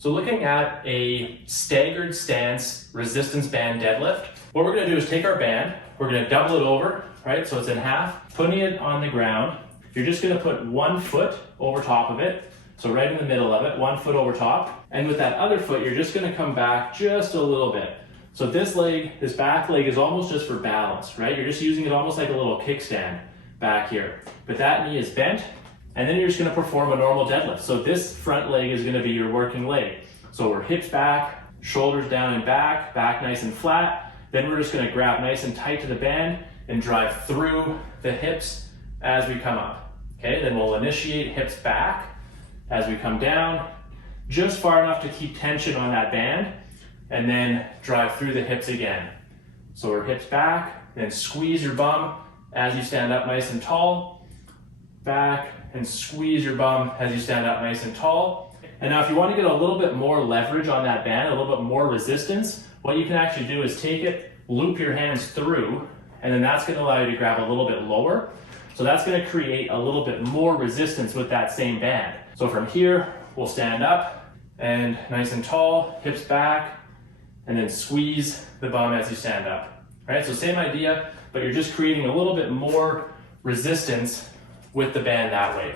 So looking at a staggered stance resistance band deadlift, what we're gonna do is take our band, we're gonna double it over, right? So it's in half, putting it on the ground. You're just gonna put 1 foot over top of it. So right in the middle of it, 1 foot over top. And with that other foot, you're just gonna come back just a little bit. So this leg, this back leg is almost just for balance, right? You're just using it almost like a little kickstand back here. But that knee is bent, and then you're just gonna perform a normal deadlift. So this front leg is gonna be your working leg. So we're hips back, shoulders down and back nice and flat. Then we're just gonna grab nice and tight to the band and drive through the hips as we come up. Okay, then we'll initiate hips back as we come down, just far enough to keep tension on that band, and then drive through the hips again. So we're hips back, then squeeze your bum as you stand up nice and tall, back, and squeeze your bum as you stand up nice and tall. And now if you want to get a little bit more leverage on that band, a little bit more resistance, what you can actually do is take it, loop your hands through, and then that's going to allow you to grab a little bit lower. So that's going to create a little bit more resistance with that same band. So from here, we'll stand up and nice and tall, hips back, and then squeeze the bum as you stand up. All right, so same idea, but you're just creating a little bit more resistance with the band that way.